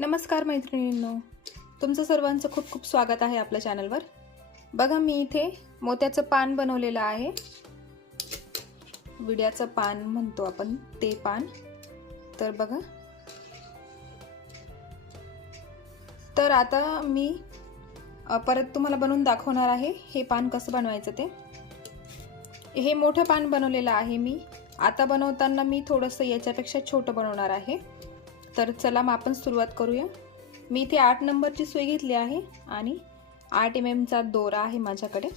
नमस्कार मैत्रिणींनो. तुमचं सर्वांचं खूप खूप स्वागत आहे आपल्या चॅनलवर. बघा मी इथे मोत्याचं पान बनवलेलं आहे. विड्याचं पान म्हणतो आपण ते पान. तर बघा. तर आता मी परत तुम्हाला बनवून दाखवणार आहे हे पान कसं बनवायचं ते. हे मोठं पान बनवलेलं आहे मी. आता बनवताना मी थोडंसं याच्यापेक्षा छोटं बनवणार आहे. तर चला मग आपण सुरुवात करूया. मी इथे आठ नंबरची सुई घेतली आहे आणि आठ एम एमचा दोरा आहे माझ्याकडे.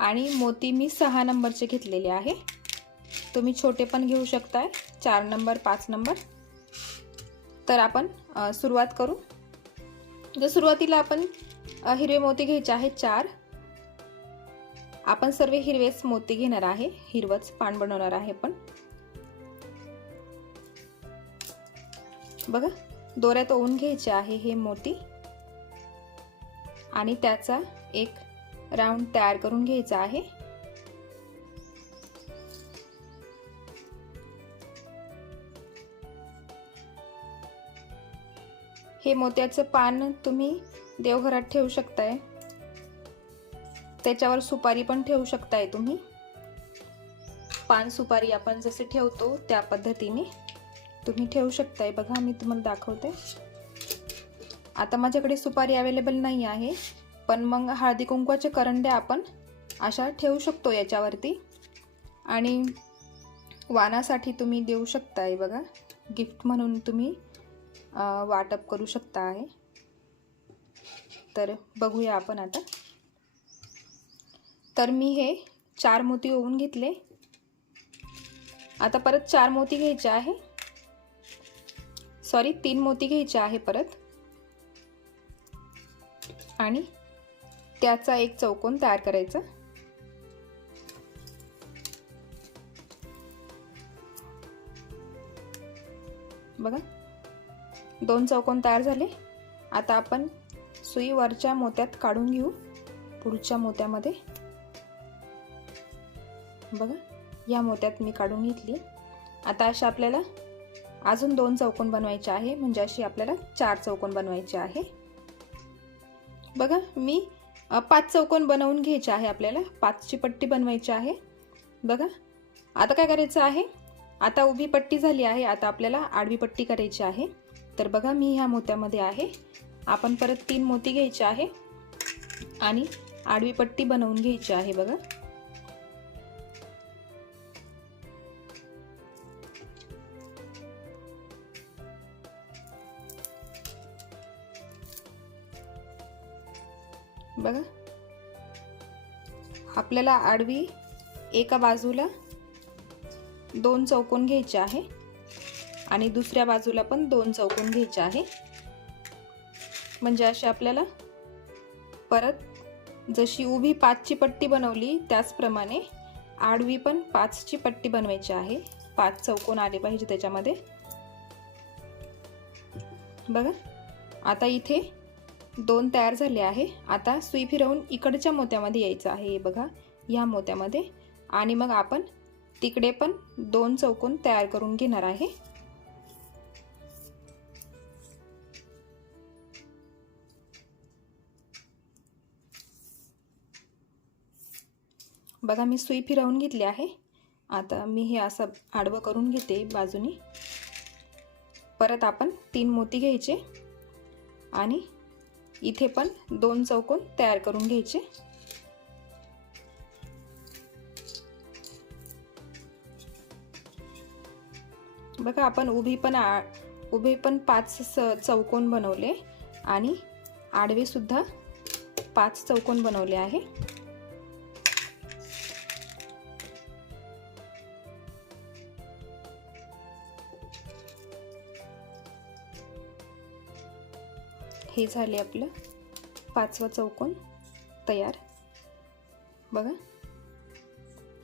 आणि मोती मी सहा नंबरचे घेतलेले आहे. तुम्ही छोटे पण घेऊ शकताय. चार नंबर पाच नंबर. तर आपण सुरुवात करू. तर सुरुवातीला आपण हिरवे मोती घ्यायचे आहे चार. आपण सर्व हिरवेच मोती घेणार आहे. हिरवच पान बनवणार आहे पण बघा दोऱ्यात ओवून घ्यायचे आहे हे मोती. आणि त्याचा एक राऊंड तयार करून घ्यायचा आहे. हे मोत्याचं पान तुम्ही देवघरात ठेवू शकताय. त्याच्यावर सुपारी पण ठेवू शकताय तुम्ही. पान सुपारी आपण जसे ठेवतो त्या पद्धतीने. तुम्ही ठेवू शकताय. बघा मी तुम्हाला दाखवते. आता माझ्याकडे सुपारी अवेलेबल नाही आहे पण मग हळदी कुंकवाचे करंड्या आपण अशा ठेवू शकतो याच्यावरती. आणि वानासाठी तुम्ही देऊ शकताय बघा. गिफ्ट म्हणून तुम्ही वाटप करू शकता आहे तर बघूया आपण आता. तर मी हे चार मोती ओवून घेतले. आता परत चार मोती घ्यायचे आहे. सॉरी तीन मोती घ्यायचे आहे परत. आणि त्याचा एक चौकोन तयार करायचा. बघा दोन चौकोन तयार झाले. आता आपण सुई वरच्या मोत्यात काढून घेऊ पुढच्या मोत्यामध्ये. बघा या मोत्यात मी काढून घेतली. आता अशा आपल्याला अजून दोन चौकोन बनवायचे आहे. म्हणजे अशी आपल्याला चार चौकोन बनवायचे आहे. बघा मी पाच चौकोन बनवून घ्यायचे आहे आपल्याला. पाचची पट्टी बनवायची आहे. बघा आता काय करायचं आहे? आता उभी पट्टी झाली आहे. आता आपल्याला आडवी पट्टी करायची आहे. तर बघा मी ह्या मोत्यामध्ये आहे. आपण परत तीन मोती घ्यायचे आहे. आणि आडवी पट्टी बनवून घ्यायची आहे बघा. बघा. आपल्याला आडवी एका बाजूला दोन चौकोन घ्यायचे आहे आणि दुसऱ्या बाजूला पण दोन चौकोन घ्यायचे आहे. म्हणजे असे आपल्याला परत जशी उभी पाचची पट्टी बनवली त्याचप्रमाणे आडवी पण पाचची पट्टी बनवायची आहे. पाच चौकोन आले पाहिजे त्याच्यामध्ये. बघा. आता इथे दोन तयार झाले आहे. आता सुई फिरवून इकडच्या मोत्यामध्ये यायचं आहे. हे बघा ह्या मोत्यामध्ये. आणि मग आपण तिकडे पण दोन चौकोन तयार करून घेणार आहे. बघा मी सुई फिरवून घेतली आहे. आता मी हे असं आडवं करून घेते बाजूनी. परत आपण तीन मोती घ्यायचे. आणि इथे पण दोन चौकोन तयार करून घ्यायचे. बघा आपण उभी पण आ उभे पण पाच स चौकोन बनवले आणि आडवे सुद्धा पाच चौकोन बनवले आहे. हे झाले आपलं पाचवं चौकोन तयार. बघा.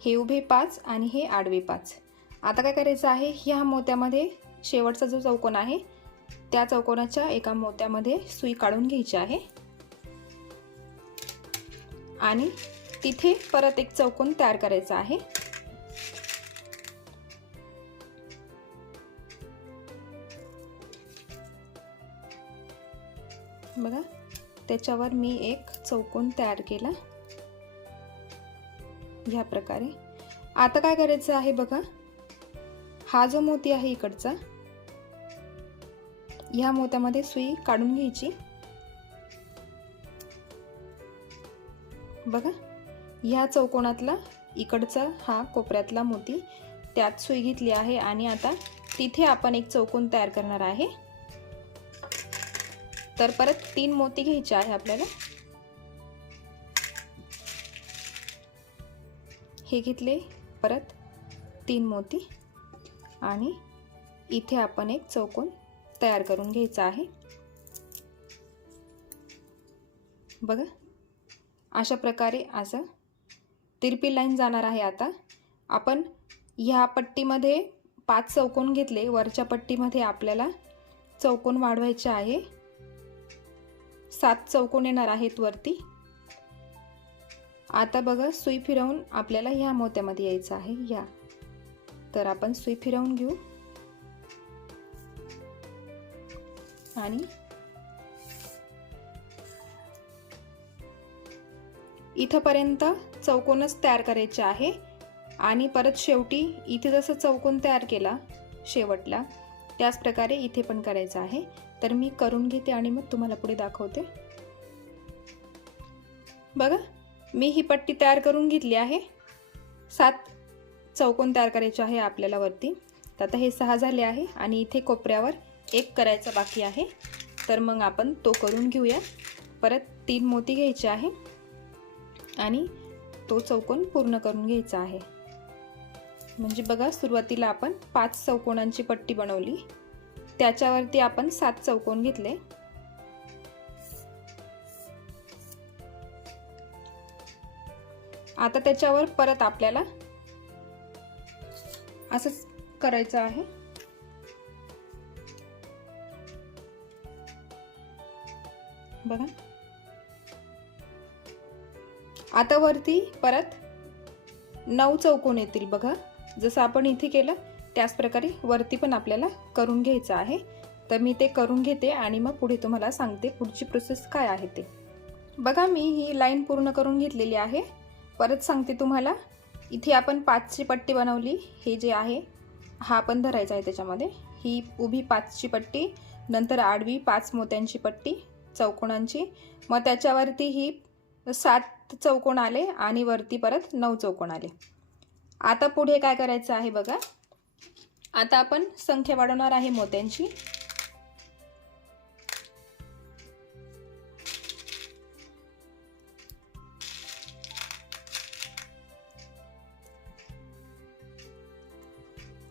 हे उभे पाच आणि हे आडवे पाच. आता काय करायचं आहे? ह्या मोत्यामध्ये शेवटचा जो चौकोन आहे त्या चौकोनाच्या एका मोत्यामध्ये सुई काढून घ्यायची आहे. आणि तिथे परत एक चौकोन तयार करायचा आहे. बघा. त्याच्यावर मी एक चौकोन तयार केला. ह्या प्रकारे. आता काय करायचं आहे बघा. हा जो मोती आहे इकडचा ह्या मोत्यामध्ये सुई काढून घ्यायची. बघा. ह्या चौकोनातला इकडचा हा कोपऱ्यातला मोती त्यात सुई घेतली आहे आणि आता तिथे आपण एक चौकोन तयार करणार आहे. तर परत तीन मोती घ्यायचे आहे आपल्याला. हे घेतले परत तीन मोती. आणि इथे आपण एक चौकोन तयार करून घ्यायचा आहे. बघा अशा प्रकारे असं तिरपी लाईन जाणार आहे आता. आपण ह्या पट्टीमध्ये पाच चौकोन घेतले वरच्या पट्टीमध्ये आपल्याला चौकोन वाढवायचे आहे. सात चौकोन येणार आहेत वरती. आता बघा सुई फिरवून आपल्याला ह्या मोत्यामध्ये यायचं आहे ह्या तर आपण सुई फिरवून घेऊ. आणि इथंपर्यंत चौकोनच तयार करायचे आहे. आणि परत शेवटी इथे जसं चौकोन तयार केला शेवटला त्याचप्रकारे इथे पण करायचं आहे. तर मी करून घेते आणि मग तुम्हाला पुढे दाखवते. बघा मी ही पट्टी तयार करून घेतली आहे. सात चौकोन तयार करायचे आहे आपल्याला वरती. तर आता हे सहा झाले आहे आणि इथे कोपऱ्यावर एक करायचा बाकी आहे. तर मग आपण तो करून घेऊया. परत तीन मोती घ्यायचे आहे आणि तो चौकोन पूर्ण करून घ्यायचा आहे. म्हणजे बघा सुरुवातीला आपण पाच चौकोनांची पट्टी बनवली. त्याच्यावरती आपण सात चौकोन घेतले. आता त्याच्यावर परत आपल्याला असंच करायचं आहे. बघा. आता वरती परत नऊ चौकोन येतील बघा. जसं आपण इथे केलं त्याचप्रकारे वरती पण आपल्याला करून घ्यायचं आहे. तर मी ते करून घेते आणि मग पुढे तुम्हाला सांगते पुढची प्रोसेस काय आहे ते. बघा मी ही लाईन पूर्ण करून घेतलेली आहे. परत सांगते तुम्हाला इथे आपण पाचची पट्टी बनवली. हे जे आहे हा पण धरायचा आहे त्याच्यामध्ये. ही उभी पाचची पट्टी नंतर आडवी पाच मोत्यांची पट्टी चौकोणांची. मग त्याच्यावरती ही सात चौकोण आले आणि वरती परत नऊ चौकोन आले. आता पुढे काय करायचं आहे बघा. आता आपण संख्या वाढवणार आहे मोत्यांची.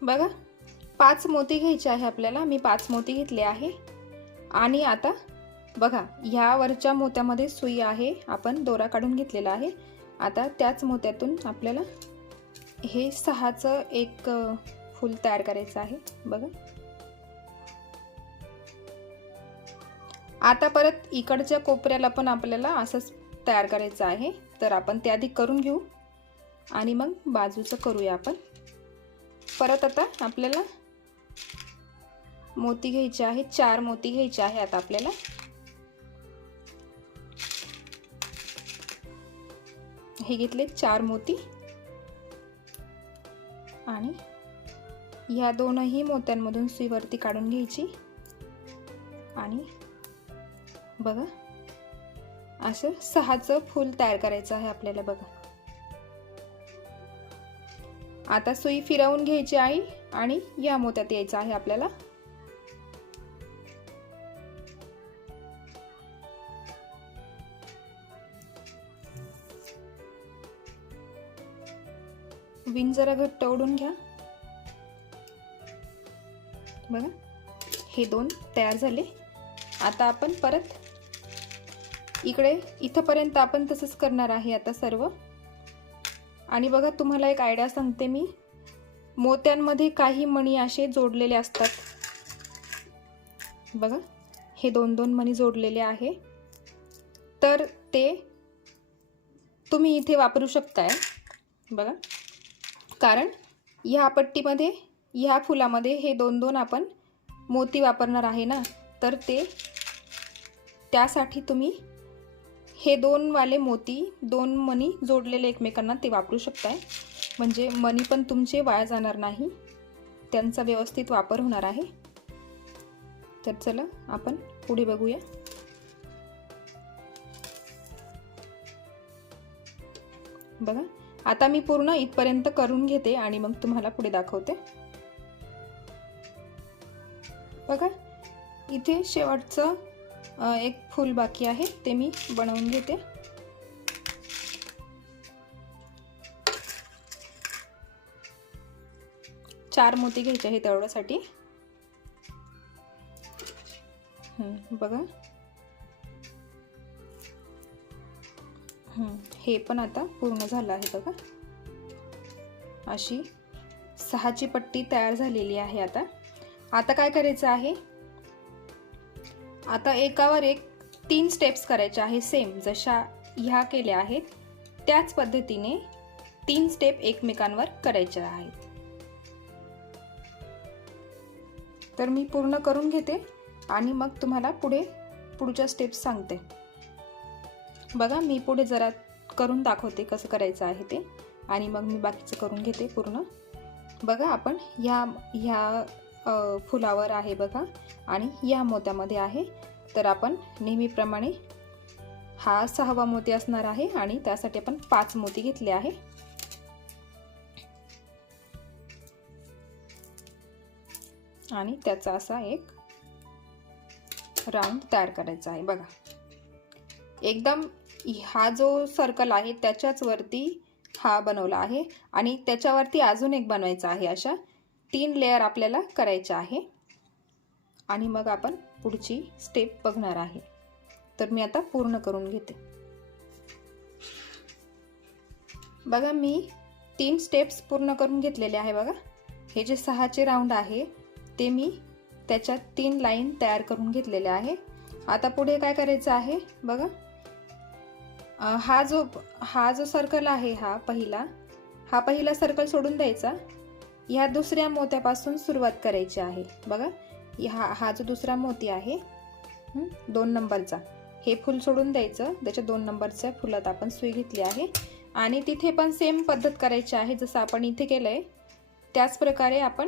बघा पाच मोती घ्यायचे आहे आपल्याला. मी पाच मोती घेतले आहे. आणि आता बघा ह्यावरच्या मोत्यामध्ये सुई आहे. आपण दोरा काढून घेतलेला आहे. आता त्याच मोत्यातून आपल्याला हे सहाचं एक फूल तयार करायचं आहे. बघा. आता परत इकडच्या कोपऱ्याला पण आपल्याला असंच तयार करायचं आहे. तर आपण ते आधी करून घेऊ. आणि मग बाजूचं करूया आपण. परत आता आपल्याला मोती घ्यायचे आहे. चार मोती घ्यायचे आहे आता आपल्याला. हे घेतले चार मोती. आणि ह्या दोनही मोत्यांमधून सुईवरती काढून घ्यायची. आणि बघा असं सहाचं फूल तयार करायचं आहे आपल्याला बघा. आता सुई फिरवून घ्यायची आहे आणि या मोत्यात यायचं आहे आपल्याला. विण जरा घट्ट ओढून घ्या. बघा. हे दोन तयार झाले. आता आपण परत इकडे इथंपर्यंत आपण तसंच करणार आहे आता सर्व. आणि बघा तुम्हाला एक आयडिया सांगते मी. मोत्यांमध्ये काही मणी असे जोडलेले असतात. बघा हे दोन दोन मणी जोडलेले आहे. तर ते तुम्ही इथे वापरू शकताय. बघा. कारण ह्या पट्टीमध्ये ह्या फुलामध्ये हे दोन दोन आपण मोती वापरणार आहे ना? तर ते त्यासाठी तुम्ही हे दोन वाले मोती दोन मणी जोडलेले एकमेकांना ते वापरू शकताय. म्हणजे मणी पण तुमचे वाया जाणार नाही. त्यांचा व्यवस्थित वापर होणार आहे. तर चला आपण पुढे बघूया. बघा आता मी पूर्ण इथपर्यंत करून घेते आणि मग तुम्हाला पुढे दाखवते. बघा इथे शेवटचं एक फूल बाकी आहे ते मी बनवून घेते. चार मोती घ्यायचे आहे तेवढ्यासाठी बघा. हे पण आता पूर्ण झालं आहे बघा. अशी सहाची पट्टी तयार झालेली आहे आता. आता काय करायचं आहे? आता एकावर एक तीन स्टेप्स करायचे आहे सेम जशा ह्या केल्या आहेत त्याच पद्धतीने तीन स्टेप एकमेकांवर करायच्या आहेत. तर मी पूर्ण करून घेते आणि मग तुम्हाला पुढे पुढच्या स्टेप्स सांगते. बघा मी पुढे जरा करून दाखवते कसं करायचं आहे ते. आणि मग मी बाकीचं करून घेते पूर्ण. बघा आपण ह्या ह्या फुलावर आहे बघा. आणि या मोत्यामध्ये आहे. तर आपण नेहमीप्रमाणे हा सहावा मोती असणार आहे आणि त्यासाठी आपण पाच मोती घेतले आहे. आणि त्याचा असा एक राऊंड तयार करायचा आहे बघा. एकदम हा जो सर्कल आहे त्याच्याच वरती हा बनवला आहे. आणि त्याच्यावरती अजून एक बनवायचा आहे अशा. तीन लेअर आपल्याला करायच्या आहे. आणि मग आपण पुढची स्टेप बघणार आहे. तर मी आता पूर्ण करून घेते. बघा मी तीन स्टेप्स पूर्ण करून घेतलेले आहे बघा. हे जे सहाचे राऊंड आहे ते मी त्याच्यात तीन लाईन तयार करून घेतलेले आहे. आता पुढे काय करायचं आहे बघा. हा जो हा जो सर्कल आहे हा पहिला हा पहिला सर्कल सोडून द्यायचा. ह्या दुसऱ्या मोत्यापासून सुरुवात करायची आहे. बघा हा हा जो दुसरा मोती आहे दोन नंबरचा. हे फूल सोडून द्यायचं. त्याच्या दोन नंबरच्या फुलात आपण सुई घेतली आहे. आणि तिथे पण सेम पद्धत करायची आहे. जसं आपण इथे केलं आहे त्याच प्रकारे आपण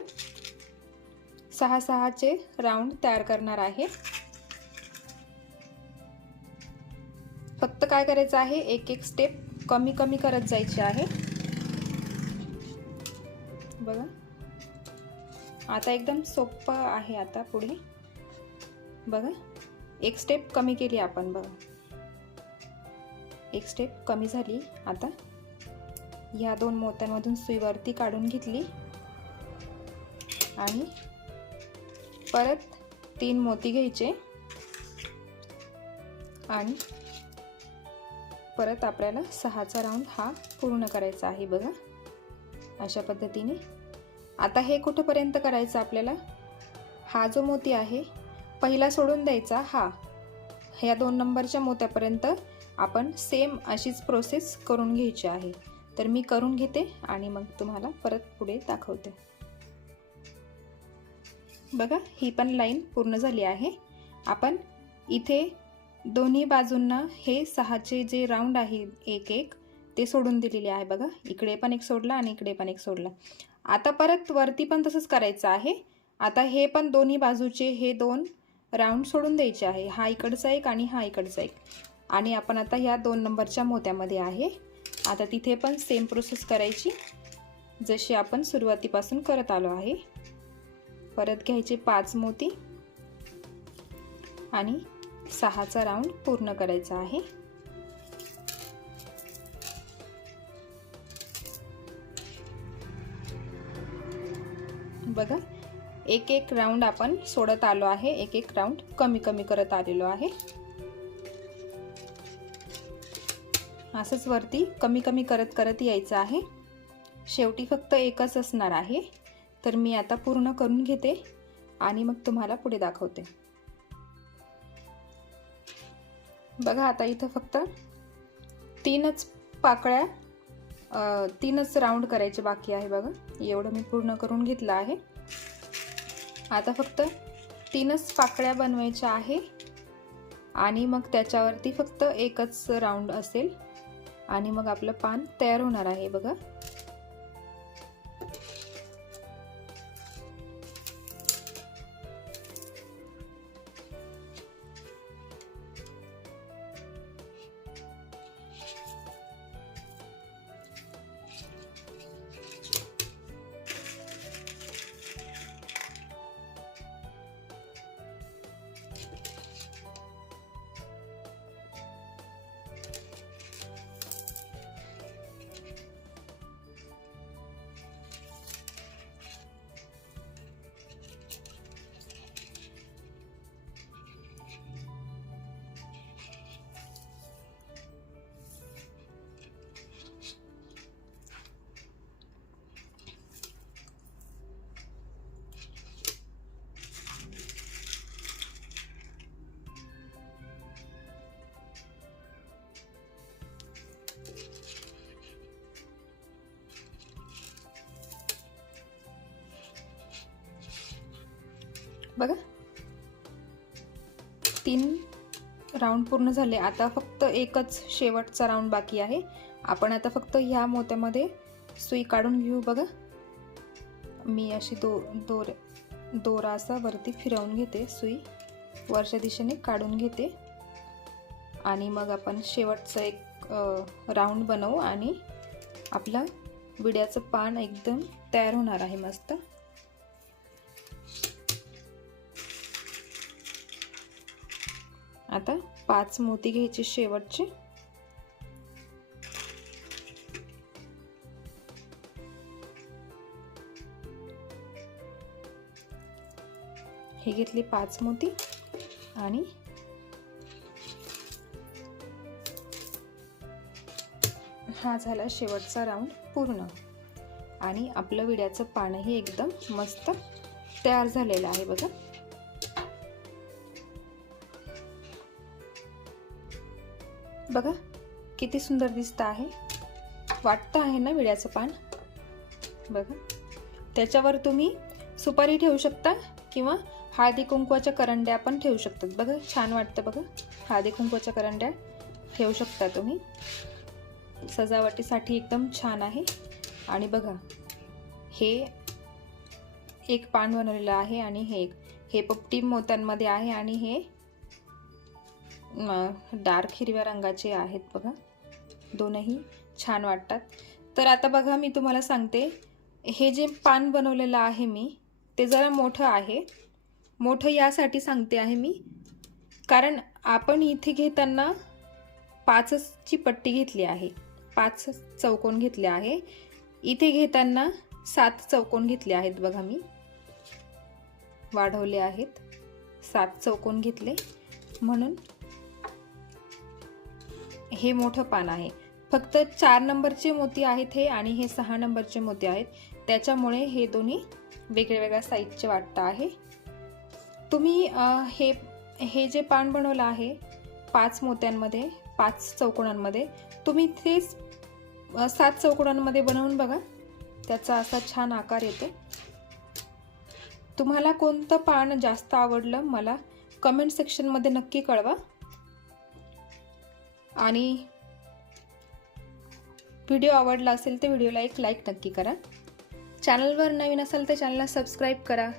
सहा सहाचे राऊंड तयार करणार आहे. फक्त काय करायचं आहे? एक एक स्टेप कमी कमी करत जायची आहे. बघा. आता एकदम सोपं आहे आता पुढे. बघा. एक स्टेप कमी केली आपण बघा. एक स्टेप कमी झाली आता. ह्या दोन मोत्यांमधून सुईवरती काढून घेतली. आणि परत तीन मोती घ्यायचे. आणि परत आपल्याला सहाचा राऊंड हा पूर्ण करायचा आहे बघा. अशा पद्धतीने. आता हे कुठंपर्यंत करायचं आपल्याला? हा जो मोती आहे पहिला सोडून द्यायचा हा. ह्या दोन नंबरच्या मोत्यापर्यंत आपण सेम अशीच प्रोसेस करून घ्यायची आहे. तर मी करून घेते आणि मग तुम्हाला परत पुढे दाखवते. बघा ही पण लाईन पूर्ण झाली आहे. आपण इथे दोन्ही बाजूंना हे सहाचे जे राऊंड आहे एक एक ते सोडून दिलेले आहे बघा. इकडे पण एक सोडला आणि इकडे पण एक सोडला. आता परत वरती पण तसंच करायचं आहे. आता हे पण दोन्ही बाजूचे हे दोन राऊंड सोडून द्यायचे आहे. हा इकडचा एक आणि हा इकडचा एक. आणि आपण आता ह्या दोन नंबरच्या मोत्यामध्ये आहे. आता तिथे पण सेम प्रोसेस करायची. जशी आपण सुरुवातीपासून करत आलो आहे. परत घ्यायचे पाच मोती. आणि सहाचा राऊंड पूर्ण करायचा आहे. बघा. एक एक राऊंड आपण सोडत आलो आहे. एक एक राऊंड कमी कमी करत आलेलो आहे. असंच वरती कमी कमी करत करत यायचं आहे. शेवटी फक्त एकच असणार आहे. तर मी आता पूर्ण करून घेते आणि मग तुम्हाला पुढे दाखवते. बघा आता इथं फक्त तीनच पाकळ्या तीनच राऊंड करायचे बाकी आहे बघा. एवढं मी पूर्ण करून घेतलं आहे. आता फक्त तीनच पाकळ्या बनवायच्या आहे. आणि मग त्याच्यावरती फक्त एकच राऊंड असेल. आणि मग आपलं पान तयार होणार आहे बघा. बघा. तीन राऊंड पूर्ण झाले. आता फक्त एकच शेवटचा राऊंड बाकी आहे. आपण आता फक्त ह्या मोत्यामध्ये सुई काढून घेऊ बघा. मी अशी दो दोर दोरा असा वरती फिरवून घेते सुई. वरच्या दिशेने काढून घेते. आणि मग आपण शेवटचं एक राऊंड बनवू आणि आपलं विड्याचं पान एकदम तयार होणार आहे मस्त. आता पाच मोती घ्यायचे शेवटचे. हे घेतले पाच मोती आणि हा झाला शेवटचा राऊंड पूर्ण. आणि आपलं विड्याचं पानही एकदम मस्त तयार झालेलं आहे बघा. बघा किती सुंदर दिसतं आहे. वाटतं आहे ना विड्याचं पान? बघा त्याच्यावर तुम्ही सुपारी ठेवू शकता किंवा हळदी कुंकवाच्या करंड्या पण ठेवू शकतात. बघा छान वाटतं बघा. हळदी कुंकवाच्या करंड्या ठेवू शकता तुम्ही. सजावटीसाठी एकदम छान आहे. आणि बघा हे एक पान बनवलेलं आहे आणि हे एक हे पपटी मोत्यांमध्ये आहे आणि हे डार्क हिरव्या रंगाचे आहेत बघा. दोनही छान वाटतात. तर आता बघा मी तुम्हाला सांगते. हे जे पान बनवलेलं आहे मी ते जरा मोठं आहे. मोठं यासाठी सांगते आहे मी. कारण आपण इथे घेताना पाचची पट्टी घेतली आहे. पाच चौकोन घेतले आहे. इथे घेताना सात चौकोन घेतले आहेत बघा मी. वाढवले आहेत. सात चौकोन घेतले. म्हणून हे मोठं पान आहे. फक्त चार नंबरचे मोती आहेत हे आणि हे सहा नंबरचे मोती आहेत. त्याच्यामुळे हे दोन्ही वेगळ्या वेगळ्या साईजचे वाटतं आहे. तुम्ही हे हे जे पान बनवलं आहे पाच मोत्यांमध्ये पाच चौकोनांमध्ये तुम्ही ते सात चौकोनांमध्ये बनवून बघा. त्याचा असा छान आकार येतो. तुम्हाला कोणतं पान जास्त आवडलं मला कमेंट सेक्शनमध्ये नक्की कळवा. आणि व्हिडिओ आवडला असेल तर व्हिडिओला एक लाईक नक्की करा. चॅनलवर नवीन असाल तर चॅनलला सबस्क्राईब करा.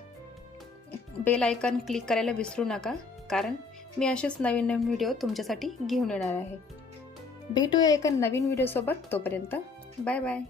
बेल आयकन क्लिक करायला विसरू नका कारण मी असेच नवीन नवीन व्हिडिओ तुमच्यासाठी घेऊन येणार आहे. भेटूया एका नवीन व्हिडिओसोबत तोपर्यंत बाय बाय